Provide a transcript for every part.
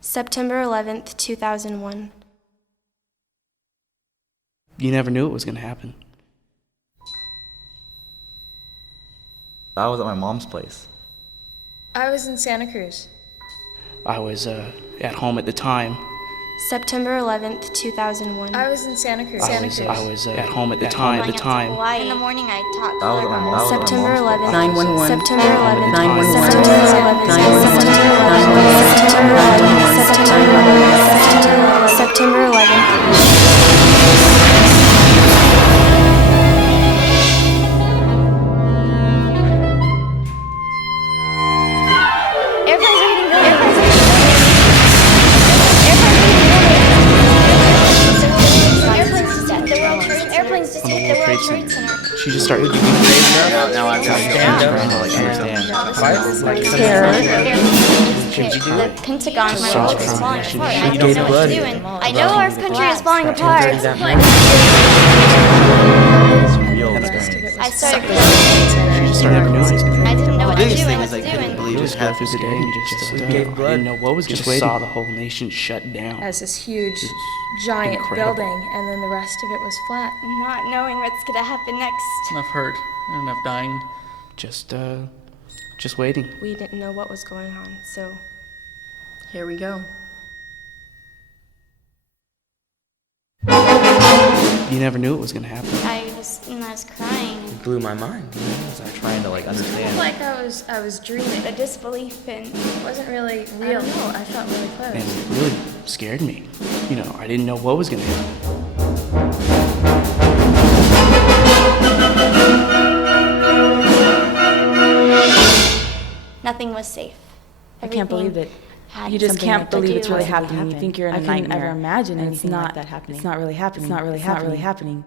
September 11th, 2001. You never knew it was going to happen. I was at my mom's place. I was in Santa Cruz. I was at home at the time. September 11th, 2001. I was in Santa Cruz. I was at home at the time. In the morning I taught I was at my mom's place. September 11th. 911. September 11th. 911. September 11th. 911. September 11th. Airplanes just hit the World Trade Center. She just started. Now I've got to stand up and understand. The Pentagon, my Saw world is from falling Nation. apart. She I gave don't know what blood. to do, and I know our country is falling apart. It's a real experience. I started She just started never knew it was going to I happen. didn't know what to biggest do thing and is what I to do, couldn't and believe You it just go happened. through the day and We gave blood. didn't know what was just waiting. saw the whole nation shut down. As this huge, giant incredible. building, and then the rest of it was flat. not knowing what's gonna happen next. Enough hurt, enough dying. Just waiting. We didn't know what was going on, so Here we go. You never knew it was going to happen. I was crying. It blew my mind. I was trying to It was understand. like I was dreaming. The disbelief in It wasn't really real. I felt really close. And it really scared me. I didn't know what was going to happen. nothing was safe. I can't believe it. Had You just something can't to believe do it's really with- happening. You think you're in a nightmare. I couldn't ever imagine anything like that happening. It's not really happening. It's not really happening.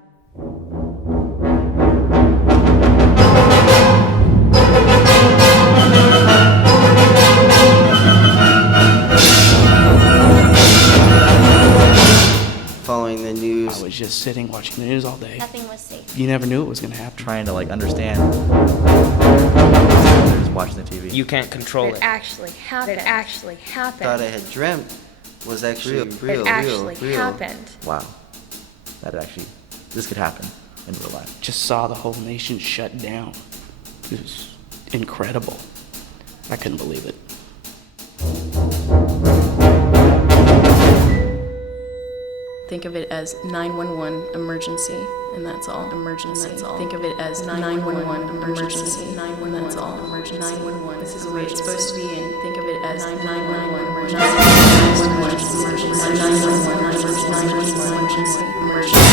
Following the news. I was just sitting watching the news all day. Nothing was safe. You never knew it was going to happen. Trying to understand. Just watching the TV. You can't control It it. actually happened. It actually happened. Thought I had dreamt was actually real. It actually real. happened. Wow. This could happen in real life. Just saw the whole nation shut down. It was incredible. I couldn't believe it. Think of it as 911 emergency, and that's all. Emergency. That's all. Think of it as 911 emergency. 911. That's all. Emergency. 911. This is the way it's supposed to be, and think of it as 911 emergency. 911 emergency. 911 emergency. Emergency.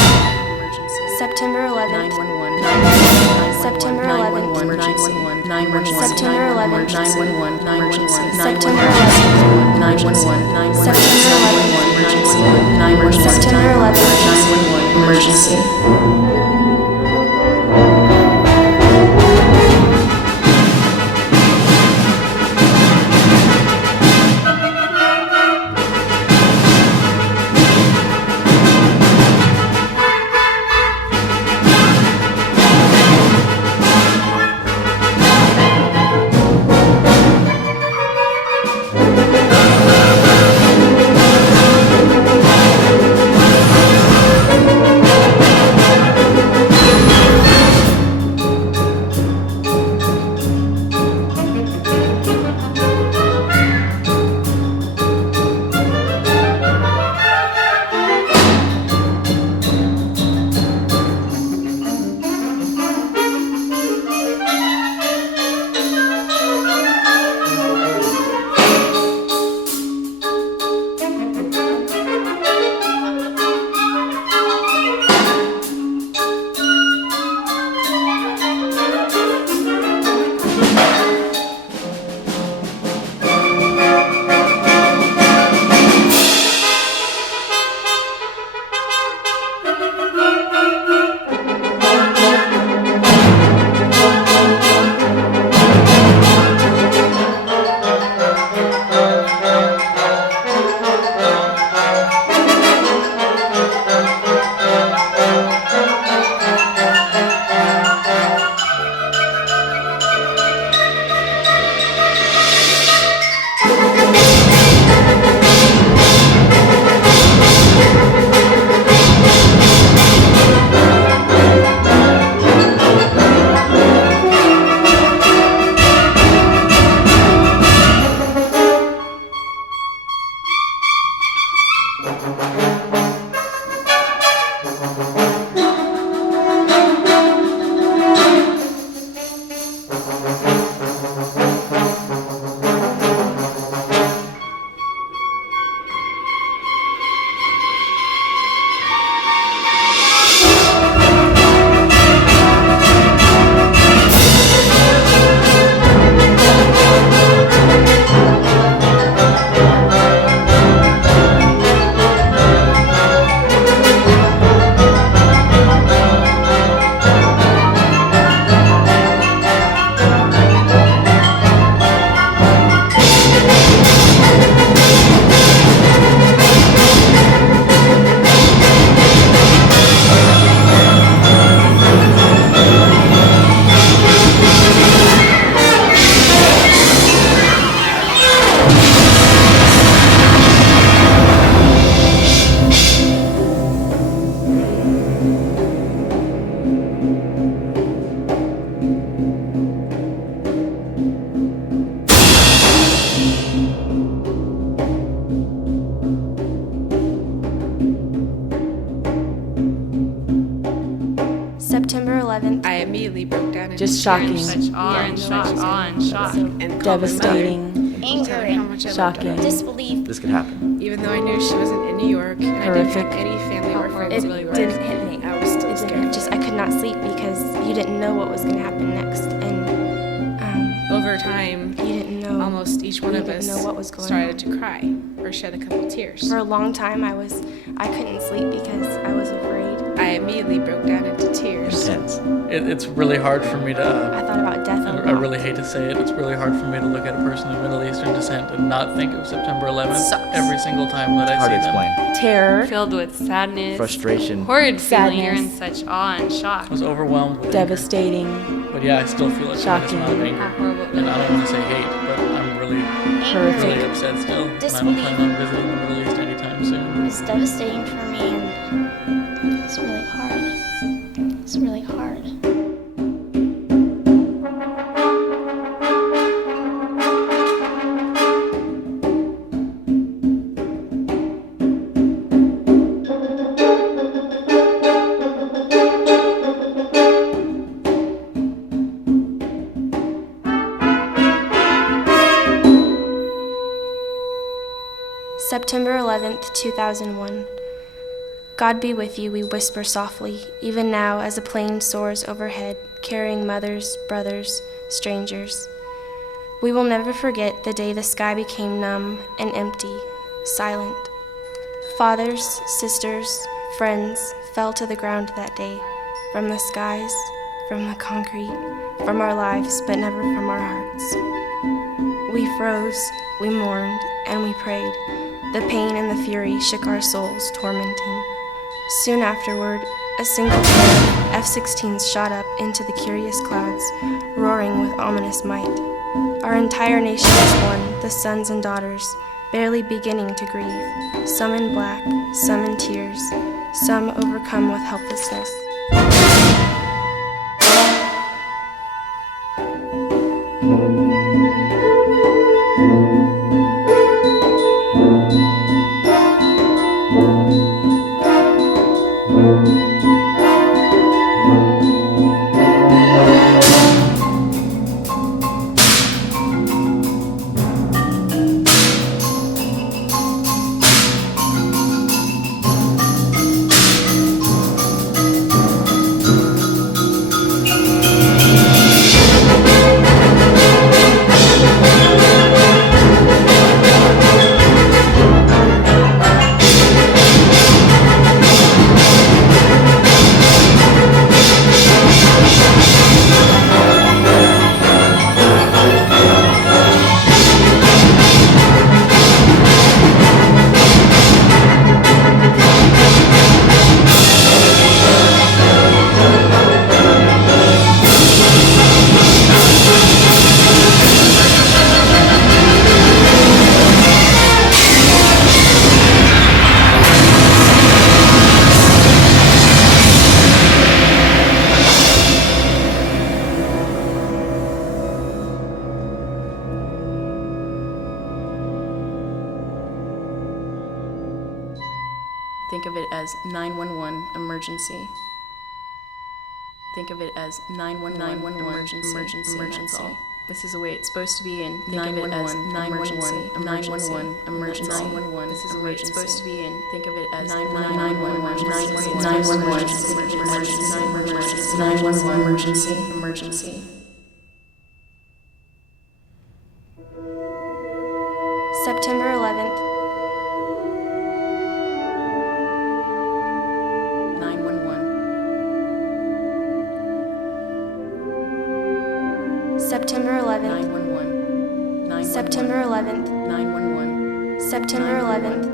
September 11th. 911. September 11th. 911. 911. September 11th. 911. 911. September 11th. 911. September 11th. Emergency. 911. September 11th. 911 emergency. September 11th. I immediately broke down into Just tears. shocking. Shock. And Devastating. Anger, how much I loved her. Shocking. disbelief. This could happen. Even though I knew she wasn't in New York and I didn't have Horrific. any family or friends It really were, didn't hit me. I was still scared. Just, I could not sleep because you didn't know what was going to happen next. And Over time, you didn't know. almost each one you of didn't us know what was going started to cry or shed a couple tears. For a long time, I couldn't sleep because I was afraid. I immediately broke down into tears. Intense. It's really hard for me to. I thought about death a lot. I really hate to say it. It's really hard for me to look at a person of Middle Eastern descent and not think of September 11th Sucks. every single time that I Hard see to them. explain. Terror, Filled with sadness, Frustration. horrid feeling. You're in Sadness. such awe and shock. I was overwhelmed with anger. devastating, But yeah, I still feel a tremendous Shocking. amount of anger. Horrible. And I don't want to say hate, but I'm really, horrific. really upset still. And I don't plan on visiting the Middle East anytime soon. It's devastating for me, and it's really hard. It's really hard. September 11th, 2001. God be with you, we whisper softly, even now as a plane soars overhead, carrying mothers, brothers, strangers. We will never forget the day the sky became numb and empty, silent. Fathers, sisters, friends fell to the ground that day, from the skies, from the concrete, from our lives, but never from our hearts. We froze, we mourned, and we prayed. The pain and the fury shook our souls, tormenting. Soon afterward, a single pair of F-16s shot up into the curious clouds, roaring with ominous might. Our entire nation was one, the sons and daughters, barely beginning to grieve, some in black, some in tears, some overcome with helplessness. Think of it as 911 emergency. Think of it as 911 emergency. This is the way it's supposed to be, and think of it as 911 emergency. This is the way it's supposed to be, and think of it as 911 emergency. September 11th, 911. September 11th, 911. September 11th, 911. September 11th,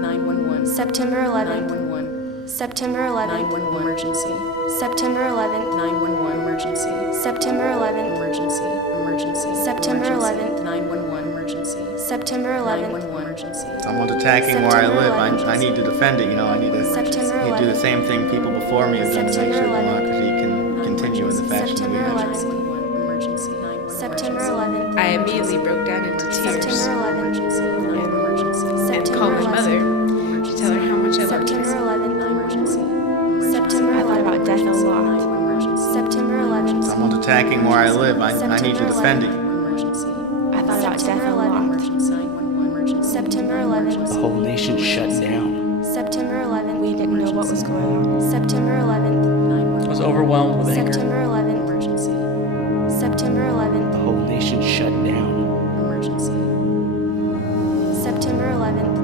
911. September 11th, 911. September 11th, 911 emergency. September 11th, 911 emergency. September 11th, Emergency. September 11th, 911 emergency. September 11th, 911 emergency. Someone's attacking where I September live. 11th. I need to defend it. You know, I need to September do the 11th. same thing people before me have done to make September sure 11th. democracy can continue in the fashion that we September mentioned. 11th. Emergency. September 11th, I immediately broke down into tears September 11th, and September called my 11th, mother to tell her how much I loved September her. 11th, September I thought about 11th, death a lot. September 11th, Someone's attacking where I live. I need to defend it. I thought about death September a lot. 11th, September 11th, The whole nation shut down. September 11th, We didn't know what was going on. September 11th, I was overwhelmed with anger. September 11th, September 11th, The whole nation shut down. September 11th,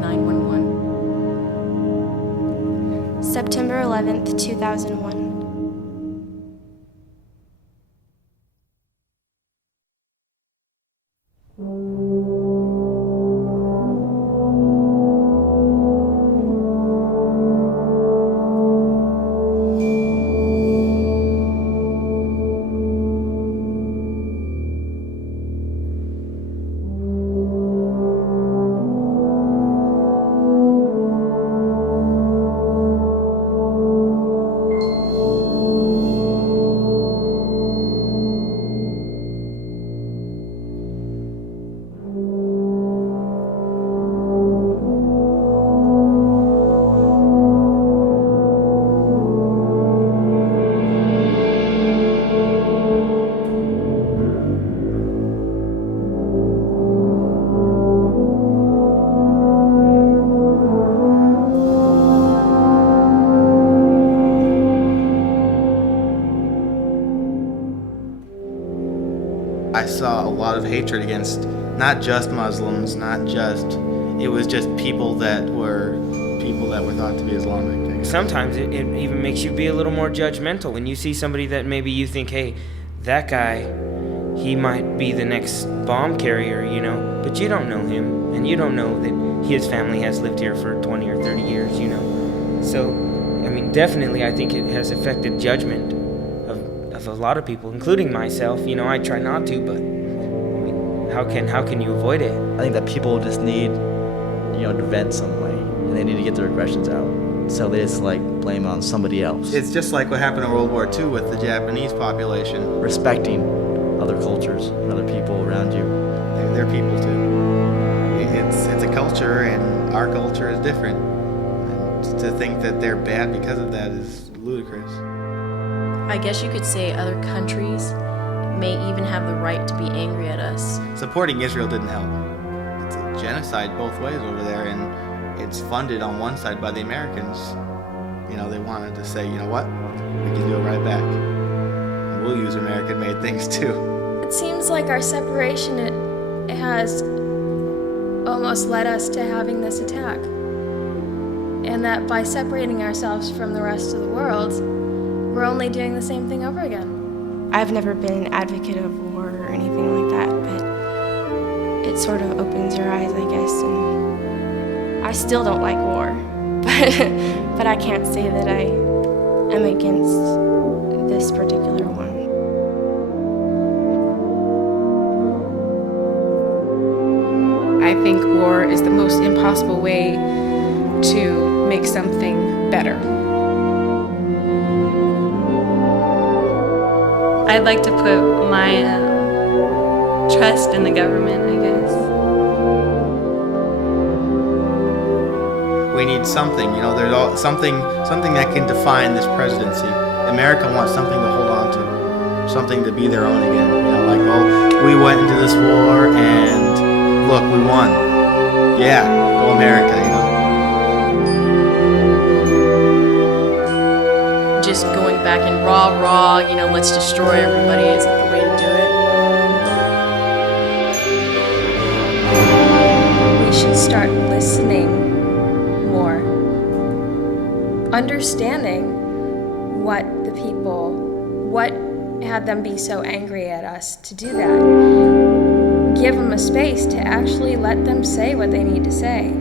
911. September 11th, 2001. I saw a lot of hatred against not just Muslims, it was just people that were thought to be Islamic. I guess. Sometimes it even makes you be a little more judgmental when you see somebody that maybe you think, hey, that guy, he might be the next bomb carrier, you know, but you don't know him, and you don't know that his family has lived here for 20 or 30 years, you know. So, I mean, definitely I think it has affected judgment of a lot of people, including myself. You know, I try not to, but I mean, how can you avoid it? I think that people just need, to vent some way, and they need to get their aggressions out. So they just blame it on somebody else. It's just like what happened in World War II with the Japanese population. Respecting other cultures and other people around you. They're people too. It's a culture, and our culture is different. And to think that they're bad because of that is ludicrous. I guess you could say other countries may even have the right to be angry at us. Supporting Israel didn't help. It's a genocide both ways over there, and it's funded on one side by the Americans. They wanted to say, you know what, we can do it right back. And we'll use American-made things too. It seems like our separation, it has almost led us to having this attack. And that by separating ourselves from the rest of the world, we're only doing the same thing over again. I've never been an advocate of war or anything like that, but it sort of opens your eyes, I guess, and I still don't like war, but I can't say that I am against this particular one. I think war is the most impossible way to make something better. I'd like to put my trust in the government, I guess. We need something, you know, there's something that can define this presidency. America wants something to hold on to, something to be their own again. You know, like, oh, we went into this war and look, we won. Yeah, go America, you know. Just going back and raw, you know, let's destroy everybody isn't the way to do it. We should start listening more, understanding what had them be so angry at us to do that. Give them a space to actually let them say what they need to say.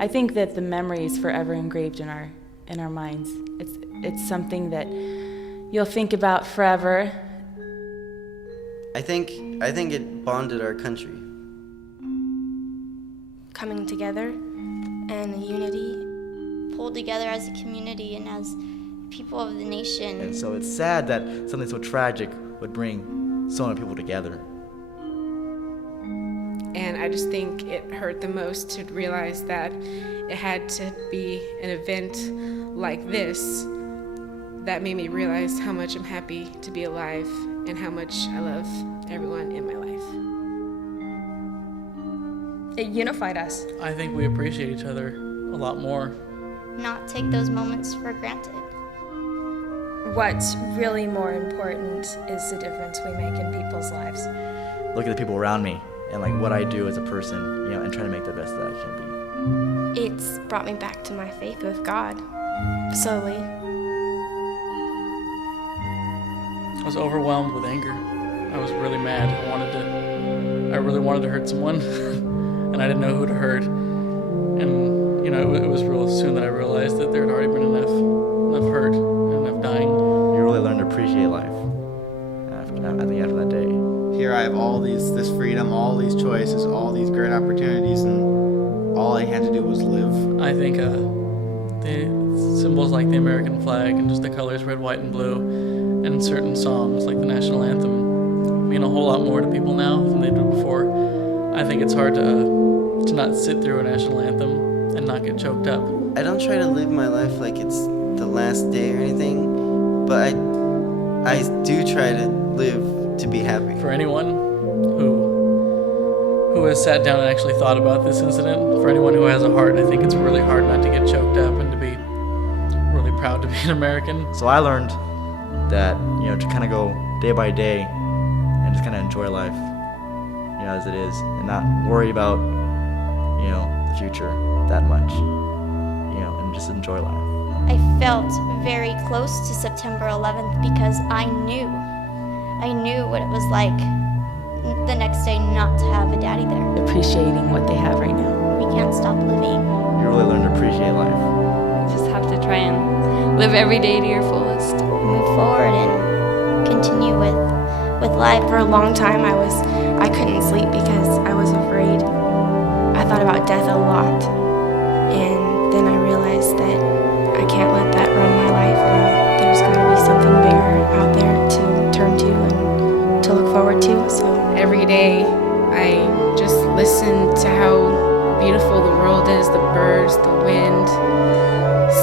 I think that the memory is forever engraved in our minds. It's something that you'll think about forever. I think it bonded our country. Coming together and unity. Pulled together as a community and as people of the nation. And so it's sad that something so tragic would bring so many people together. And I just think it hurt the most to realize that it had to be an event like this that made me realize how much I'm happy to be alive and how much I love everyone in my life. It unified us. I think we appreciate each other a lot more. Not take those moments for granted. What's really more important is the difference we make in people's lives. Look at the people around me and like what I do as a person, you know, and try to make the best that I can be. It's brought me back to my faith with God, slowly. I was overwhelmed with anger. I was really mad. I really wanted to hurt someone, and I didn't know who to hurt. And you know, it was real soon that I realized that there had already been enough hurt and enough dying. You really learn to appreciate life. I think after that day. Here I have this freedom, all these choices, all these great opportunities, and all I had to do was live. I think the symbols like the American flag and just the colors red, white, and blue, and certain songs like the national anthem mean a whole lot more to people now than they did before. I think it's hard to not sit through a national anthem and not get choked up. I don't try to live my life like it's the last day or anything, but I do try to live to be happy. For anyone who has sat down and actually thought about this incident, for anyone who has a heart, I think it's really hard not to get choked up and to be really proud to be an American. So I learned that, you know, to kind of go day by day and just kind of enjoy life, you know, as it is, and not worry about, you know, the future that much, you know, and just enjoy life. I felt very close to September 11th because I knew what it was like the next day not to have a daddy there. Appreciating what they have right now. We can't stop living. You really learn to appreciate life. You just have to try and live every day to your fullest. Move forward and continue with life. For a long time, I couldn't sleep because I was afraid. I thought about death a lot. And then I realized that I can't let that run my life, and there's got to be something bigger out there to turn to and to look forward to. So every day I just listen to how beautiful the world is, the birds, the wind,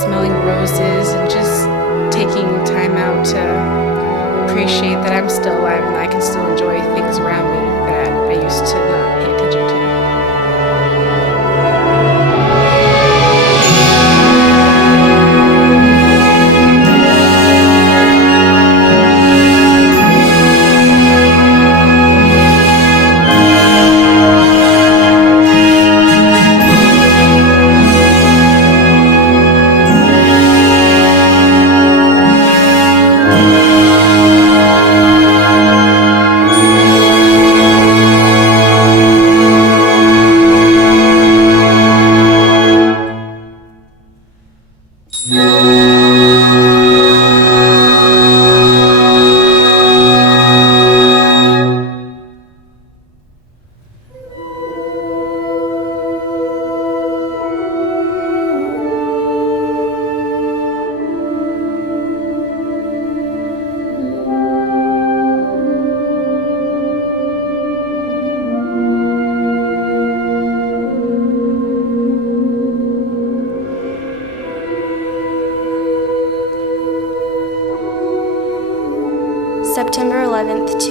smelling roses, and just taking time out to appreciate that I'm still alive and I can still enjoy things around me that I used to not pay attention to.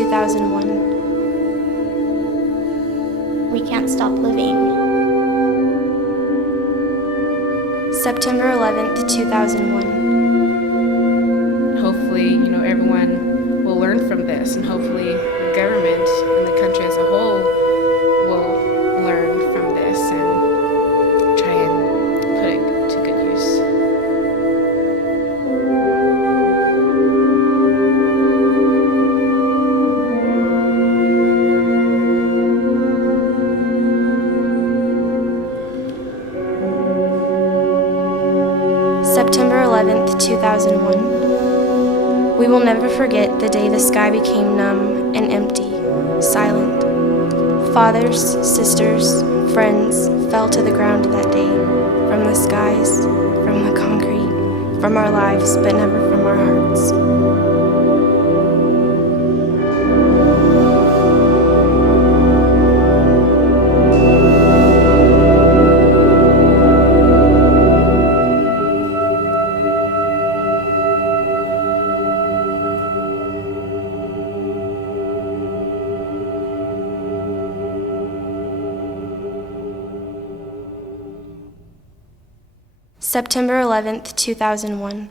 2001. We can't stop living. September 11th, 2001. Hopefully, everyone will learn from this, and hopefully the government and the country as a whole will learn from this and try and put it to good use. September 11th, 2001. We will never forget the day the sky became numb and empty, silent. Fathers, sisters, friends fell to the ground that day, from the skies, from the concrete, from our lives, but never from our hearts. September 11th, 2001.